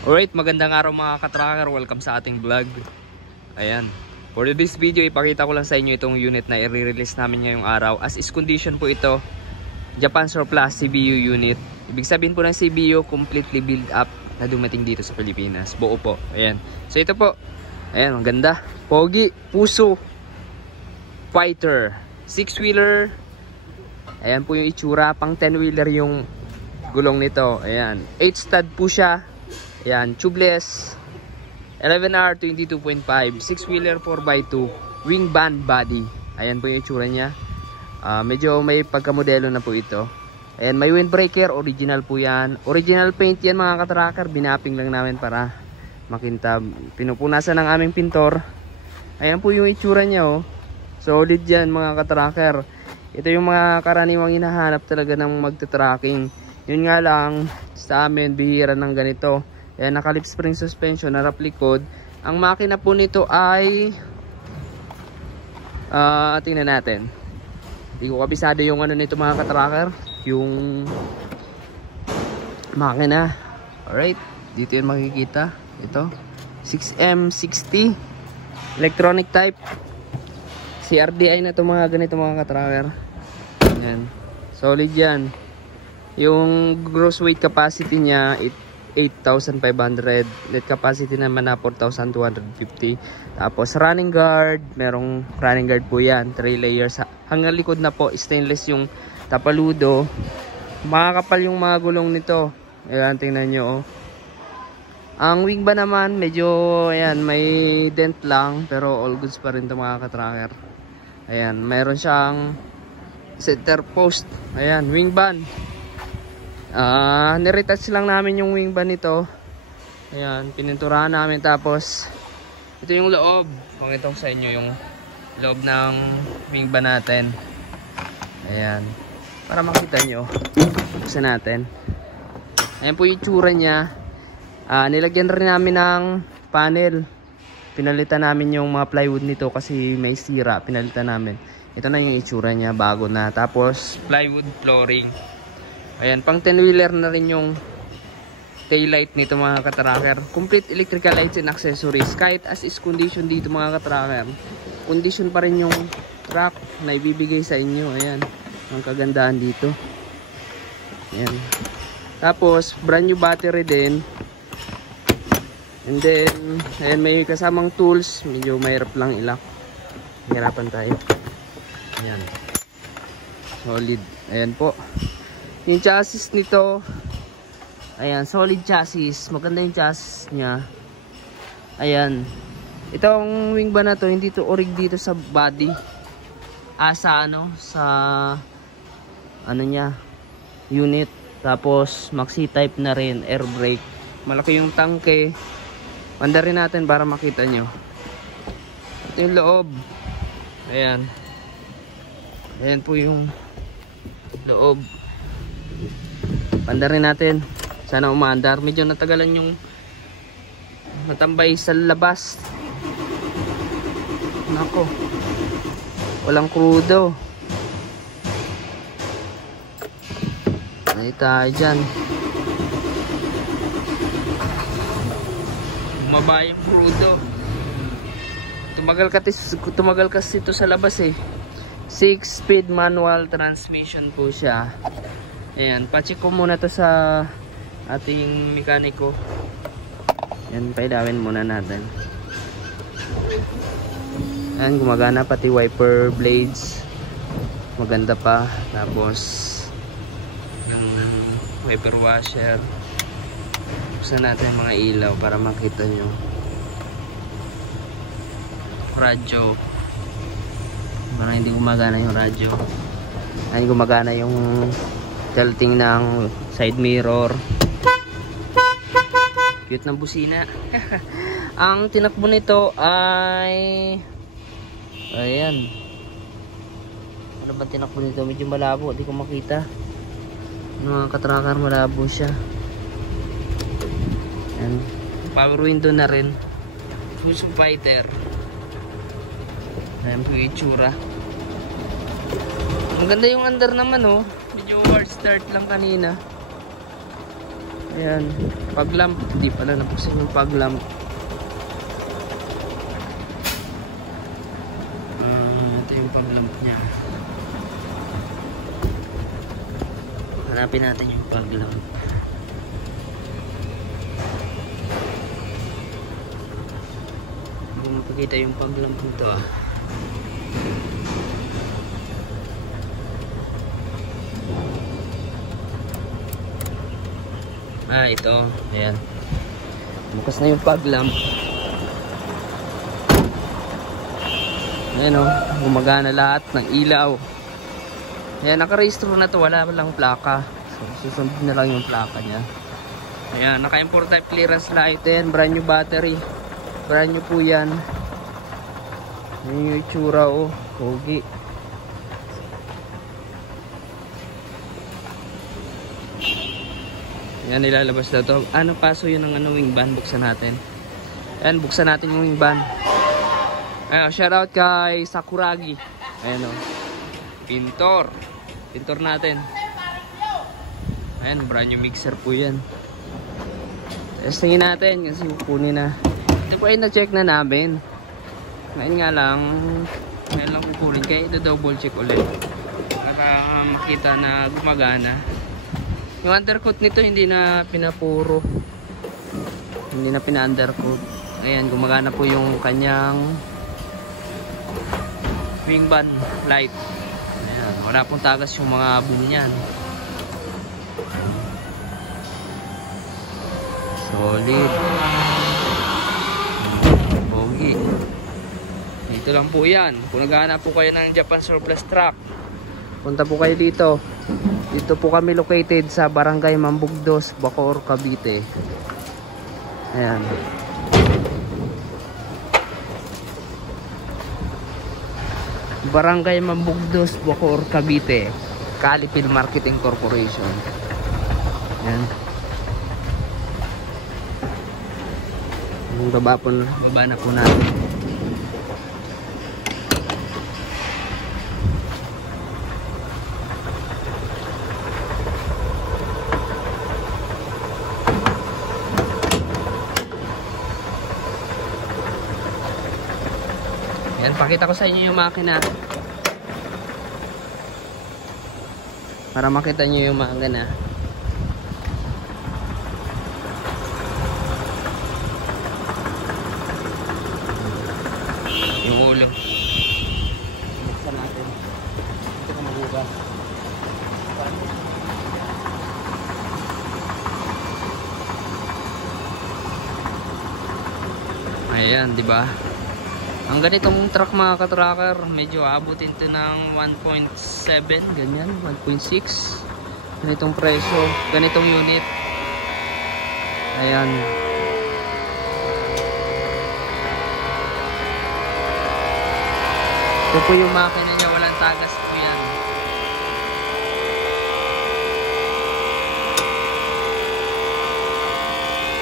Alright, magandang araw mga katracker. Welcome sa ating vlog. Ayan. For this video, ipakita ko lang sa inyo itong unit na i-release namin ngayong araw. As is condition po ito, Japan Surplus CBU unit. Ibig sabihin po ng CBU, completely build up na dumating dito sa Pilipinas. Buo po. Ayan. So ito po. Ayan, ang ganda. Pogi, puso, fighter, 6-wheeler. Ayan po yung itsura. Pang 10-wheeler yung gulong nito. Ayan. 8-stud po siya. Ayan, tubeless, 11R 22.5, 6-wheeler 4x2, wing band body. Ayan po yung itsura niya. Medyo may pagkamodelo na po ito. Ayan, may windbreaker, original po yan. Original paint yan mga katracker, binapping lang namin para makintab. Pinupunasan ng aming pintor. Ayan po yung itsura niya, oh. Solid yan mga katracker. Ito yung mga karaniwang hinahanap talaga ng magta-tracking. Yun nga lang, sa amin, bihira ng ganito. Ayan, naka-lip spring suspension, harap likod. Ang makina po nito ay tingnan natin. Hindi ko kabisado yung ano nito mga katracker, yung makina. Alright, dito yun makikita. Ito, 6M60 electronic type. CRDI na ito mga ganito mga katracker. Ayan, solid yan. Yung gross weight capacity niya 8,500, net capacity naman na 4,250. Tapos running guard, merong running guard po yan, 3 layers. Hanggang likod na po, stainless yung tapaludo. Makakapal yung mga gulong nito. Ayan, tingnan nyo, oh. Ang wing ba naman, medyo, ayan, may dent lang, pero all goods pa rin ito mga katracker. Ayan, mayroon siyang center post. Ayan, wing band. Niretouch lang namin yung wing band nito. Ayan, pininturahan namin. Tapos ito yung loob. Pakita ko sa inyo yung loob ng wing band natin. Ayan, para makita nyo. Buksan natin. Ayan po yung tsura nya. Nilagyan rin namin ng panel. Pinalitan namin yung mga plywood nito kasi may sira. Pinalitan namin. Ito na yung itsura nya, bago na. Tapos plywood flooring. Ayan, pang 10-wheeler na rin yung taillight nito mga katracker. Complete electrical lights and accessories. Kahit as is condition dito mga katracker, condition pa rin yung truck na ibibigay sa inyo. Ayan, ang kagandahan dito. Ayan. Tapos, brand new battery din. And then, ayan, may kasamang tools. Medyo mahirap lang ilak. Hirapan tayo. Ayan. Solid. Ayan po. Yung chassis nito, ayan, solid chassis. Maganda yung chassis niya. Ayan. Itong wing ba na to, hindi to orig dito sa body. Sa ano niya, unit. Tapos maxi type na rin, air brake. Malaki yung tangke. Panda rin natin para makita nyo. Ito yung loob. Ayan. Ayan po yung loob. Panda rin natin. Sana umaandar. Medyo natagalan yung matambay sa labas. Nako. Walang krudo. Ay tayo dyan. Bumaba yung krudo. Tumagal kasi ito sa labas eh. 6-speed manual transmission po siya. Ayan, pacheck ko muna to sa ating mekaniko. Ayan, paidawin muna natin. Ayan, gumagana pati wiper blades. Maganda pa. Tapos yung wiper washer. Buksan natin mga ilaw para makita nyo. Radyo. Parang hindi gumagana yung radyo. Ayan, gumagana yung tilting ng side mirror. Cute ng busina. Ang tinakbo nito ay ayan. Ano ba tinakbo nito? Medyo malabo, hindi ko makita. Mga katracker, malabo siya. Ayan. Power window na rin. Fuso fighter. Ayan po yung itsura. Ang ganda yung under naman, oh. Medyo hard start lang kanina. Ayan, pag-lamp. Hindi pala nabuksan yung pag-lamp. Ito yung pag-lamp niya. Hanapin natin yung pag-lamp. Kung mapakita yung pag-lamp nito ito. Ayan. Bukas na yung pag-lamp. Ayan o. Gumagana lahat ng ilaw. Ayan. Naka-registro na to. Wala lang plaka. So, susunod na lang yung plaka niya. Ayan. Naka-import type clearance light. Ayan. Brand new battery. Brand new po yan. Ayan yung itsura o. Pogi. Yan, nilalabas na to. Ano paso yun ng wing van? Buksan natin. Ayan, buksan natin yung wing van. Ayan, shoutout kay Sakuragi. Ayan o. Pintor. Pintor natin. Ayan, brand new mixer po yan. Testingin natin kasi kukunin na. Ito po ay na-check na namin. Ngayon nga lang, ngayon lang kukunin. Kaya ito-double check ulit. Para makita na gumagana. Yung undercoat nito hindi na pinapuro. Hindi na pina-undercoat. Ayan, gumagana po yung kanyang wing van light. Ayan, wala pong tagas yung mga boom niyan. Solid. Pogi. Dito lang po yan. Kung naghahanap po kayo ng Japan surplus truck, punta po kayo dito. Dito po kami located sa Barangay Mambugdos, Bacoor, Cavite. Ayan. Barangay Mambugdos, Bacoor, Cavite. Calipil Marketing Corporation. Ayan. Yung baba na po natin. Ayan, pakita ko sa inyo yung makina. Para makita nyo yung makina. Yung ulo. Buksan natin. Ito ka magugas. Ayan, di ba? Ang ganitong truck mga ka-tracker, medyo abutin to ng 1.7, ganyan, 1.6. Ganitong presyo, ganitong unit. Ayan. Ito po yung makina niya, walang tagas po yan.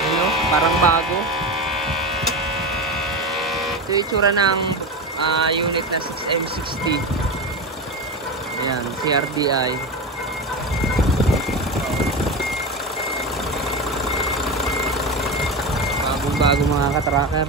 Ayun, parang bago. Ito yung itsura ng unit na 6M60. Ayan, CRDI. Bagong-bago mga ka-tracker.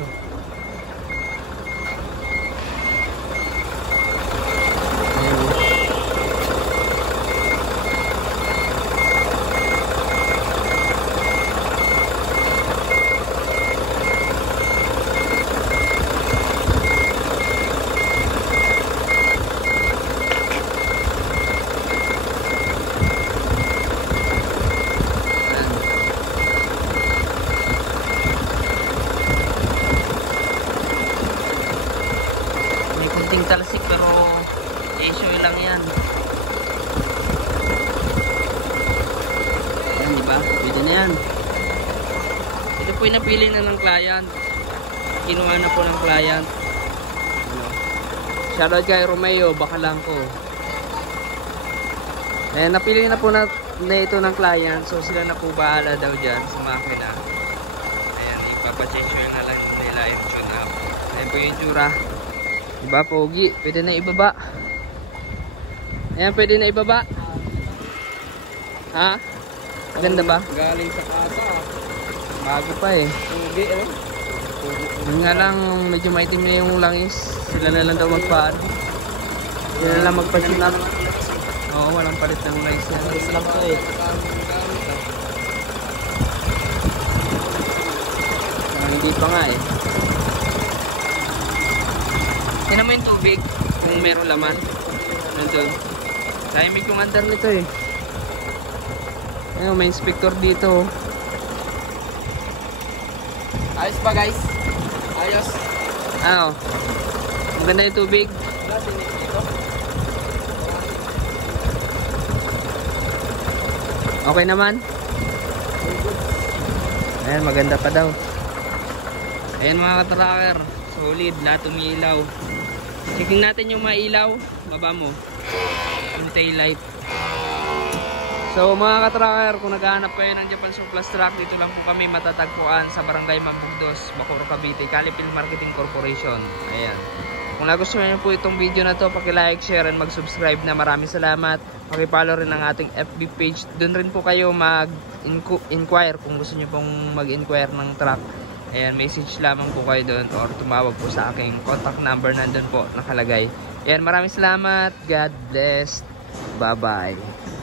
Talsik pero issue lang yan. Ayan, diba? Pwede na yan. Ito po yung napili na ng client. Kinuha na po ng client. Ano? Shoutout kay Romeo, baka lang ko. Ayan, napili na po na ito ng client. So sila na po bahala daw dyan sa makina. Ayan, ipapachase na lang nila yung tune up. Ayan po yung tsura. Diba, pogi? Pwede na ibaba. Ayan, pwede na ibaba. Ha? Maganda ba? Galing sa kasa. Bago pa eh. Hindi eh. Yun nga lang, medyo maitim na yung langis. Sila na lang daw magpaan. Sila na lang magpasinap. Oo, walang palit ng langis yan. Alis lang to eh. Hindi pa nga eh. Tignan mo yung tubig kung meron laman. Nandun. Tahimik yung andar nito eh. Ayun, may inspector dito. Ayos ba guys? Ayos. Ano? Maganda yung tubig. Okay naman. Ayan, maganda pa daw. Ayan mga ka-tracker. Solid, lahat umiilaw. Checking natin yung mailaw. Baba mo. Yung tail light. So mga ka-tracker, kung naghahanap kayo ng Japan Surplus Truck, dito lang po kami matatagpuan sa Barangay Mambugdos, Bacoor, Cavite, Calipil Marketing Corporation. Ayan. Kung nagustuhan niyo po itong video na to, paki-like, share, and mag-subscribe na. Maraming salamat. Paki-follow rin ang ating FB page. Doon rin po kayo mag-inquire kung gusto niyo pong mag-inquire ng truck. Ayan, message lamang po kayo doon or tumawag po sa aking contact number, nandun po nakalagay. Ayan, maraming salamat. God bless. Bye-bye.